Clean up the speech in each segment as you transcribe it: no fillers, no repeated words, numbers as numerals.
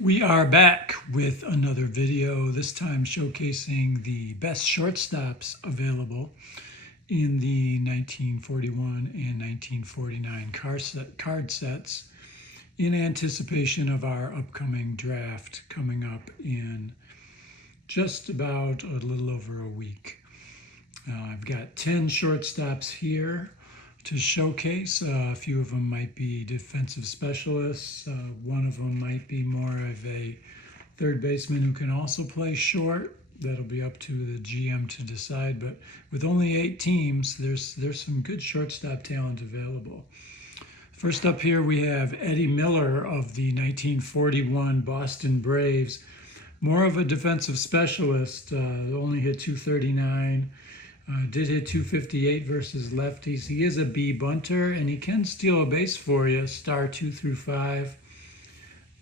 We are back with another video, this time showcasing the best shortstops available in the 1941 and 1949 card sets in anticipation of our upcoming draft coming up in just about a little over a week. I've got 10 shortstops here to showcase. A few of them might be defensive specialists. One of them might be more of a third baseman who can also play short. That'll be up to the GM to decide. But with only 8 teams, there's some good shortstop talent available. First up here we have Eddie Miller of the 1941 Boston Braves. More of a defensive specialist, only hit .239. Did hit .258 versus lefties. He is a B bunter, and he can steal a base for you, star 2 through 5.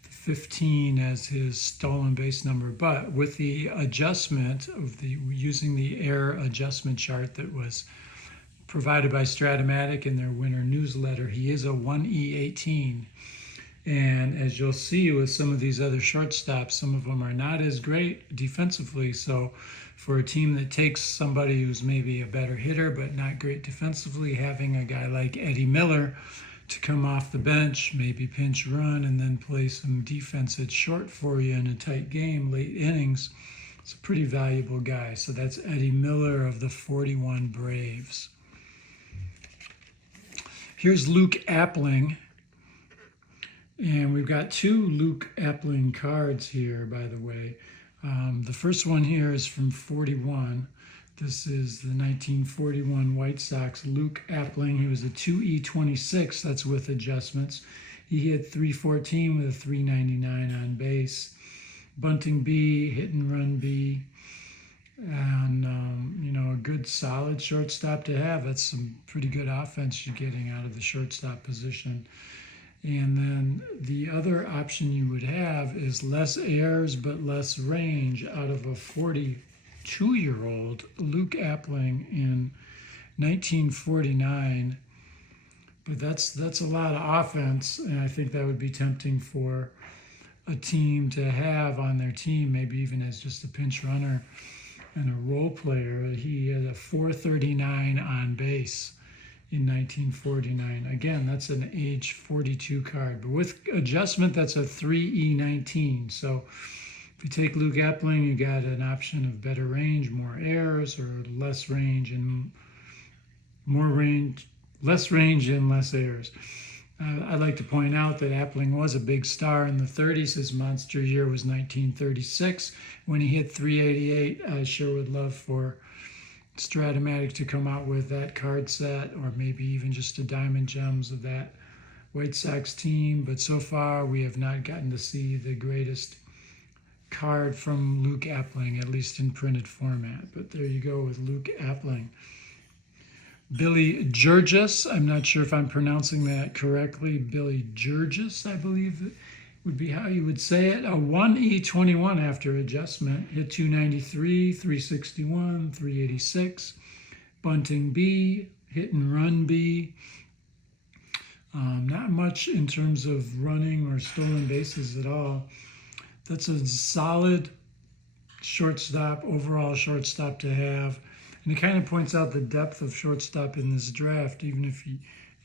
15 as his stolen base number, but with the adjustment of using the error adjustment chart that was provided by Strat-O-Matic in their winter newsletter, he is a 1E18. And as you'll see with some of these other shortstops, some of them are not as great defensively. So for a team that takes somebody who's maybe a better hitter but not great defensively, having a guy like Eddie Miller to come off the bench, maybe pinch run, and then play some defense at short for you in a tight game, late innings, it's a pretty valuable guy. So that's Eddie Miller of the 41 Braves. Here's Luke Appling. And we've got 2 Luke Appling cards here, by the way. The first one here is from 41. This is the 1941 White Sox Luke Appling. He was a 2E26, that's with adjustments. He hit .314 with a .399 on base. Bunting B, hit and run B. And, a good solid shortstop to have. That's some pretty good offense you're getting out of the shortstop position. And then the other option you would have is less errors but less range out of a 42-year-old Luke Appling in 1949. But that's a lot of offense, and I think that would be tempting for a team to have on their team, maybe even as just a pinch runner and a role player. He had a .439 on base in 1949. Again, that's an age 42 card, but with adjustment, that's a 3E19. So if you take Luke Appling, you got an option of better range, more errors, or less range and more range, less range and less errors. I'd like to point out that Appling was a big star in the 30s. His monster year was 1936 when he hit .388. I sure would love for Strat-O-Matic to come out with that card set, or maybe even just a Diamond Gems of that White Sox team. But so far, we have not gotten to see the greatest card from Luke Appling, at least in printed format. But there you go with Luke Appling. Billy Georgis, I'm not sure if I'm pronouncing that correctly. Billy Georgis, I believe it would be how you would say it. A 1E21 after adjustment. Hit .293, .361, .386. Bunting B, hit and run B. Not much in terms of running or stolen bases at all. That's a solid shortstop, overall shortstop to have. And it kind of points out the depth of shortstop in this draft, even if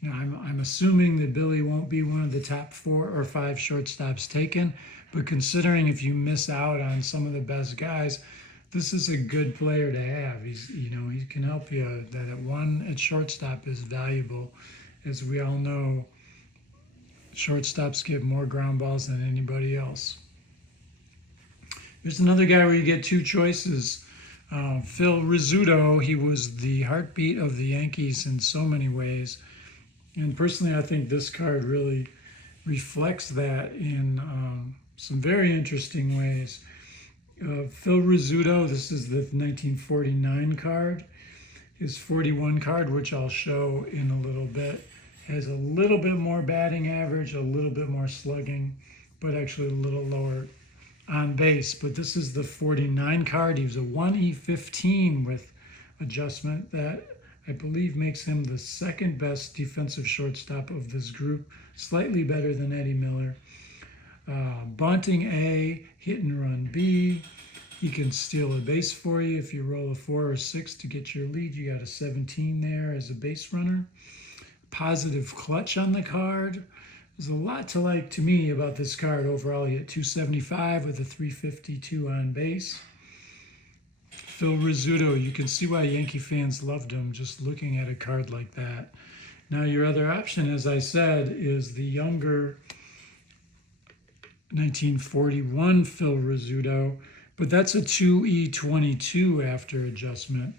I'm assuming that Billy won't be one of the top 4 or 5 shortstops taken, but considering if you miss out on some of the best guys, this is a good player to have. He can help you. That one at shortstop is valuable. As we all know, shortstops get more ground balls than anybody else. Here's another guy where you get 2 choices. Phil Rizzuto, he was the heartbeat of the Yankees in so many ways. And personally, I think this card really reflects that in some very interesting ways. Phil Rizzuto, this is the 1949 card. His 41 card, which I'll show in a little bit, has a little bit more batting average, a little bit more slugging, but actually a little lower on base. But this is the 49 card. He was a 1E15 with adjustment. That I believe makes him the second best defensive shortstop of this group, slightly better than Eddie Miller. bunting A, hit and run B. He can steal a base for you if you roll a 4 or 6 to get your lead. You got a 17 there as a base runner. Positive clutch on the card. There's a lot to like to me about this card. Overall, you get 275 with a 352 on base. Phil Rizzuto, you can see why Yankee fans loved him just looking at a card like that. Now your other option, as I said, is the younger 1941 Phil Rizzuto, but that's a 2E22 after adjustment.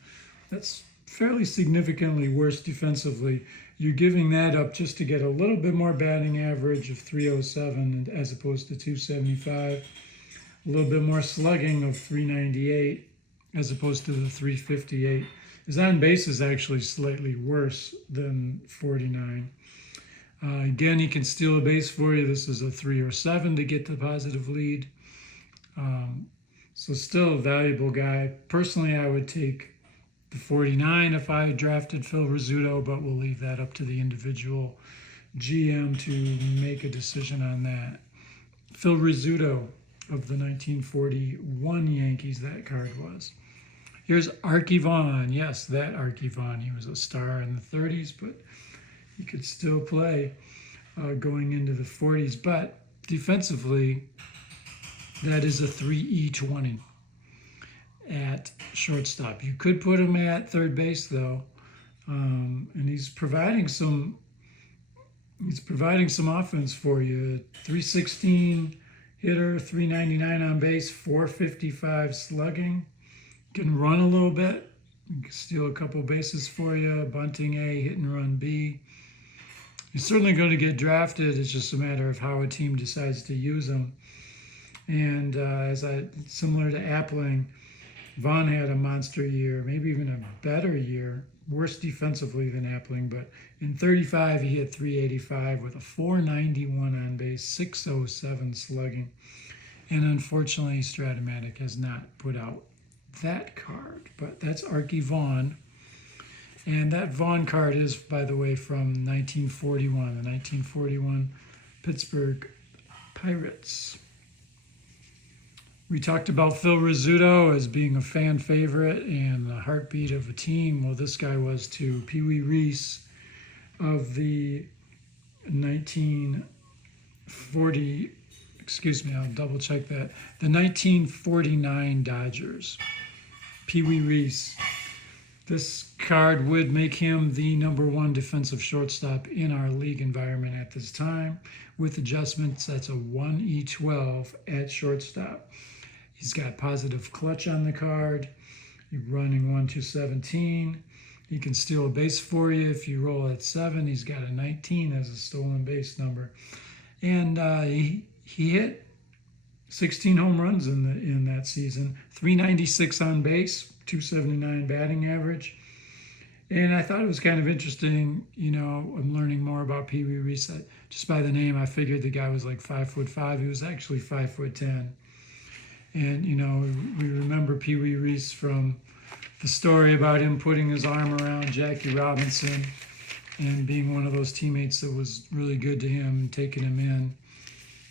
That's fairly significantly worse defensively. You're giving that up just to get a little bit more batting average of 307 as opposed to 275. A little bit more slugging of 398 as opposed to the 358. His on base is actually slightly worse than 49. Again, he can steal a base for you. This is a 3 or 7 to get the positive lead. So still a valuable guy. Personally, I would take the 49 if I had drafted Phil Rizzuto, but we'll leave that up to the individual GM to make a decision on that. Phil Rizzuto of the 1941 Yankees, that card was. Here's Arky Vaughan. Yes, that Arky Vaughan. He was a star in the 30s, but he could still play going into the 40s. But defensively, that is a 3E20 at shortstop. You could put him at third base though, and he's providing some offense for you. 316 hitter, 399 on base, 455 slugging. Can run a little bit. He can steal a couple bases for you. Bunting A, hit and run B. He's certainly going to get drafted. It's just a matter of how a team decides to use him. And similar to Appling, Vaughn had a monster year, maybe even a better year, worse defensively than Appling, but in 35 he hit 385 with a 491 on base, 607 slugging, and unfortunately Strat-O-Matic has not put out that card, but that's Arky Vaughan, and that Vaughan card is, by the way, from 1941, the 1941 Pittsburgh Pirates. We talked about Phil Rizzuto as being a fan favorite and the heartbeat of a team. Well, this guy was too. Pee Wee Reese of the 1940, excuse me, I'll double check that. The 1949 Dodgers. Pee Wee Reese. This card would make him the #1 defensive shortstop in our league environment at this time. With adjustments, that's a 1E12 at shortstop. He's got positive clutch on the card. You're running 1-17. He can steal a base for you if you roll at 7. He's got a 19 as a stolen base number. And he hit 16 home runs in that season. 396 on base, 279 batting average. And I thought it was kind of interesting, you know, I'm learning more about Pee Wee Reese. Just by the name, I figured the guy was like 5'5". He was actually 5'10". And, you know, we remember Pee Wee Reese from the story about him putting his arm around Jackie Robinson and being one of those teammates that was really good to him and taking him in.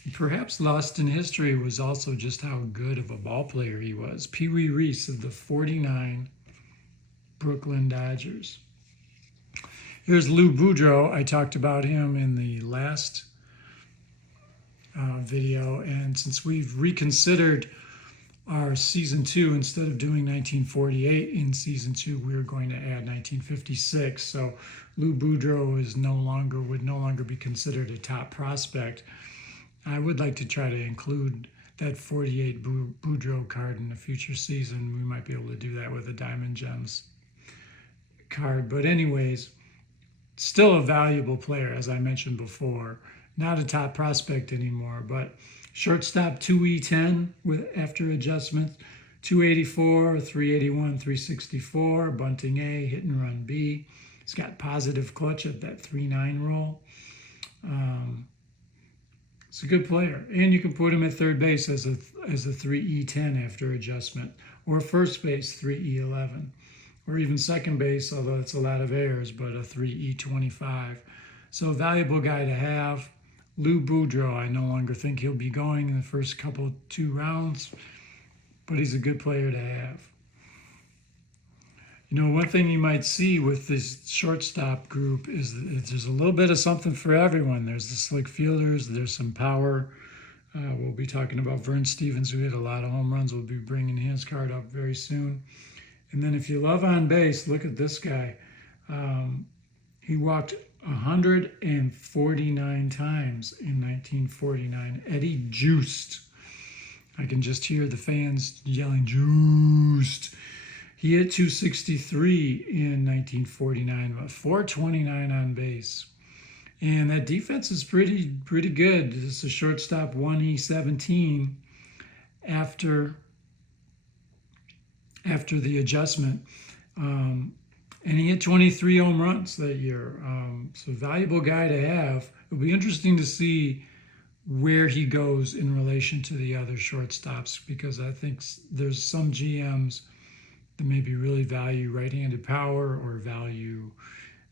And perhaps lost in history was also just how good of a ball player he was. Pee Wee Reese of the 49 Brooklyn Dodgers. Here's Lou Boudreau. I talked about him in the last video, and since we've reconsidered our season 2, instead of doing 1948 in season 2, we're going to add 1956. So Lou Boudreau would no longer be considered a top prospect. I would like to try to include that 48 Boudreau card in a future season. We might be able to do that with a Diamond Gems card. But anyways, still a valuable player, as I mentioned before. Not a top prospect anymore, but shortstop 2E10 after adjustments, 284, 381, 364, bunting A, hit and run B. He's got positive clutch at that 3-9 roll. It's a good player, and you can put him at third base as a 3E10 after adjustment, or first base 3E11, or even second base, although it's a lot of errors, but a 3E25. So a valuable guy to have. Lou Boudreau, I no longer think he'll be going in the first two rounds, but he's a good player to have. You know, one thing you might see with this shortstop group is that there's a little bit of something for everyone. There's the slick fielders, there's some power. We'll be talking about Vern Stevens, who hit a lot of home runs. We'll be bringing his card up very soon. And then if you love on base, look at this guy. He walked 149 times in 1949. Eddie Juiced. I can just hear the fans yelling, Juiced. He hit 263 in 1949, 429 on base. And that defense is pretty good. It's a shortstop 1E17 after the adjustment. And he hit 23 home runs that year. So valuable guy to have. It'll be interesting to see where he goes in relation to the other shortstops, because I think there's some GMs that maybe really value right-handed power or value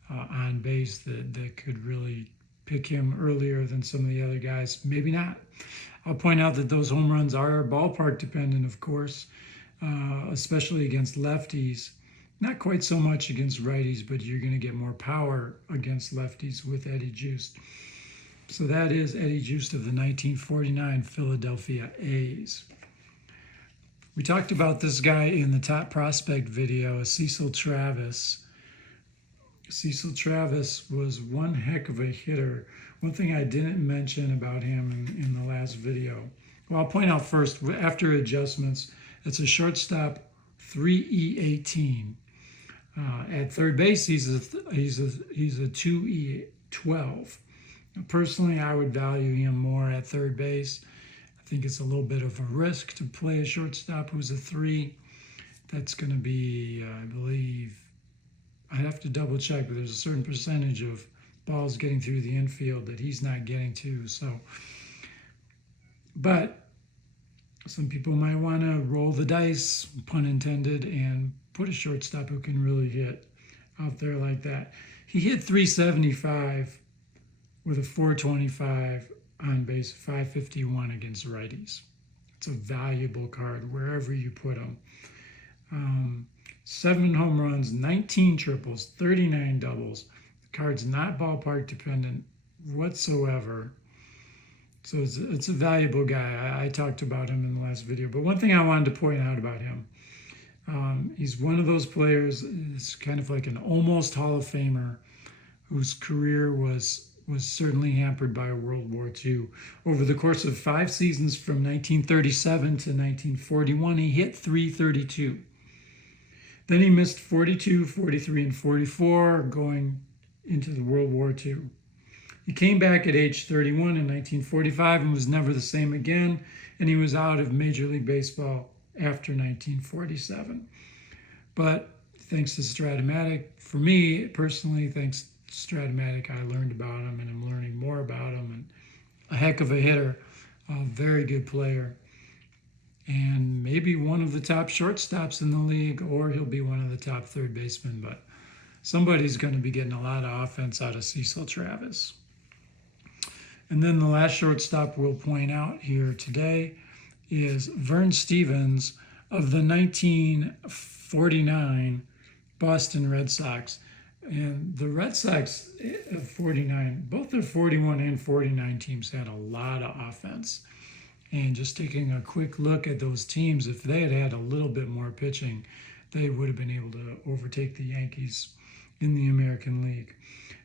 on base that could really pick him earlier than some of the other guys. Maybe not. I'll point out that those home runs are ballpark dependent, of course, especially against lefties. Not quite so much against righties, but you're going to get more power against lefties with Eddie Juiced. So that is Eddie Juiced of the 1949 Philadelphia A's. We talked about this guy in the top prospect video, Cecil Travis. Cecil Travis was one heck of a hitter. One thing I didn't mention about him in the last video. Well, I'll point out first, after adjustments, it's a shortstop 3E18. At third base, he's a 2E12. Personally, I would value him more at third base. I think it's a little bit of a risk to play a shortstop who's a 3. That's going to be, I believe, I'd have to double check, but there's a certain percentage of balls getting through the infield that he's not getting to. So, but some people might want to roll the dice, pun intended, and put a shortstop who can really hit out there like that. He hit 375 with a 425 on base, 551 against righties. It's a valuable card wherever you put him. 7 home runs, 19 triples, 39 doubles. The card's not ballpark dependent whatsoever. So it's a valuable guy. I talked about him in the last video. But one thing I wanted to point out about him, he's one of those players, is kind of like an almost Hall of Famer whose career was certainly hampered by World War II. Over the course of 5 seasons from 1937 to 1941, he hit 332. Then he missed 42, 43, and 44 going into the World War II. He came back at age 31 in 1945 and was never the same again, and he was out of Major League Baseball after 1947. But thanks to Strat-O-Matic, for me personally, thanks to Strat-O-Matic, I learned about him, and I'm learning more about him, and a heck of a hitter, a very good player, and maybe one of the top shortstops in the league, or he'll be one of the top third basemen, but somebody's going to be getting a lot of offense out of Cecil Travis. And then the last shortstop we'll point out here today is Vern Stevens of the 1949 Boston Red Sox. And the Red Sox of 49, both their 41 and 49 teams had a lot of offense. And just taking a quick look at those teams, if they had had a little bit more pitching, they would have been able to overtake the Yankees in the American League.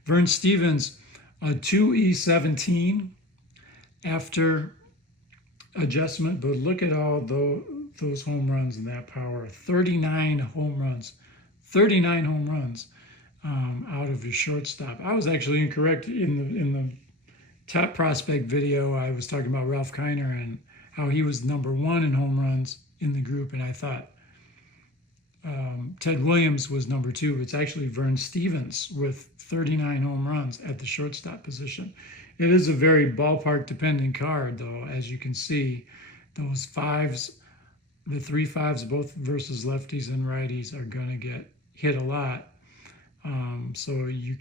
Vern Stevens, a 2E17 after adjustment, but look at all those home runs and that power. 39 home runs out of your shortstop. I was actually incorrect in the top prospect video. I was talking about Ralph Kiner and how he was number 1 in home runs in the group, and I thought Ted Williams was number 2. It's actually Vern Stevens with 39 home runs at the shortstop position. It is a very ballpark dependent card, though. As you can see, those 5s, the 3 5s, both versus lefties and righties, are going to get hit a lot. So if you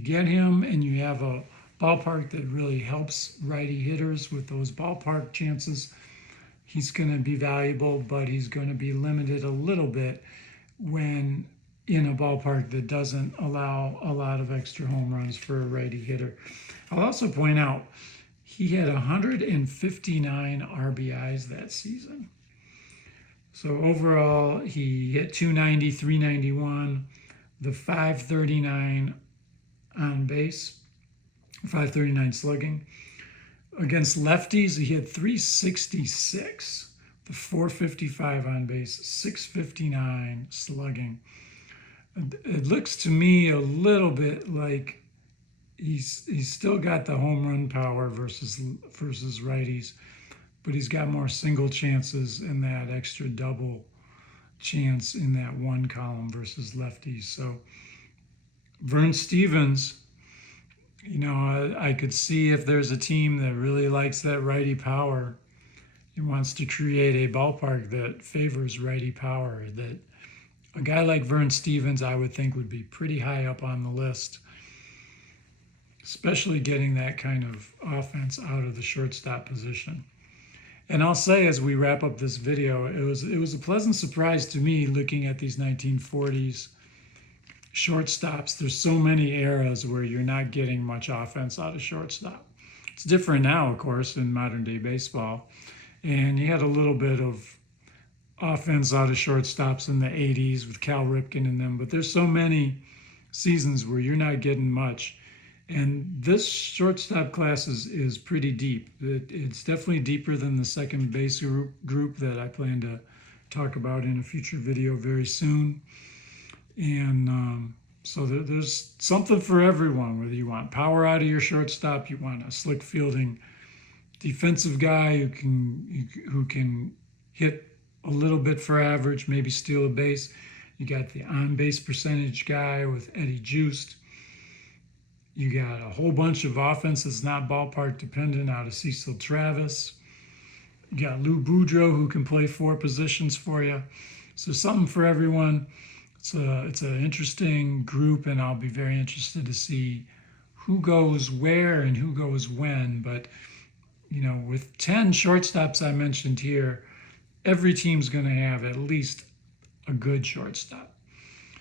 get him and you have a ballpark that really helps righty hitters with those ballpark chances, he's going to be valuable, but he's going to be limited a little bit when in a ballpark that doesn't allow a lot of extra home runs for a righty hitter. I'll also point out he had 159 RBIs that season. So overall, he hit 290, 391, the 539 on base, 539 slugging. Against lefties, he had 366, the 455 on base, 659 slugging. It looks to me a little bit like he's still got the home run power versus righties, but he's got more single chances and that extra double chance in that one column versus lefties. So Vern Stevens, you know, I could see if there's a team that really likes that righty power and wants to create a ballpark that favors righty power, that a guy like Vern Stevens, I would think, would be pretty high up on the list, especially getting that kind of offense out of the shortstop position. And I'll say, as we wrap up this video, it was a pleasant surprise to me looking at these 1940s shortstops. There's so many eras where you're not getting much offense out of shortstop. It's different now, of course, in modern day baseball. And you had a little bit of offense out of shortstops in the 80s with Cal Ripken in them, but there's so many seasons where you're not getting much. And this shortstop class is pretty deep. It's definitely deeper than the second base group that I plan to talk about in a future video very soon. And so there's something for everyone, whether you want power out of your shortstop, you want a slick fielding defensive guy who can hit a little bit for average, maybe steal a base. You got the on-base percentage guy with Eddie Juiced. You got a whole bunch of offense that's not ballpark dependent out of Cecil Travis. You got Lou Boudreau, who can play 4 positions for you. So something for everyone. It's an interesting group, and I'll be very interested to see who goes where and who goes when. But, you know, with 10 shortstops I mentioned here, every team's going to have at least a good shortstop.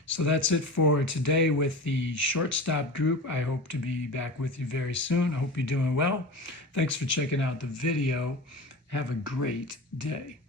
So that's it for today with the shortstop group. I hope to be back with you very soon. I hope you're doing well. Thanks for checking out the video. Have a great day.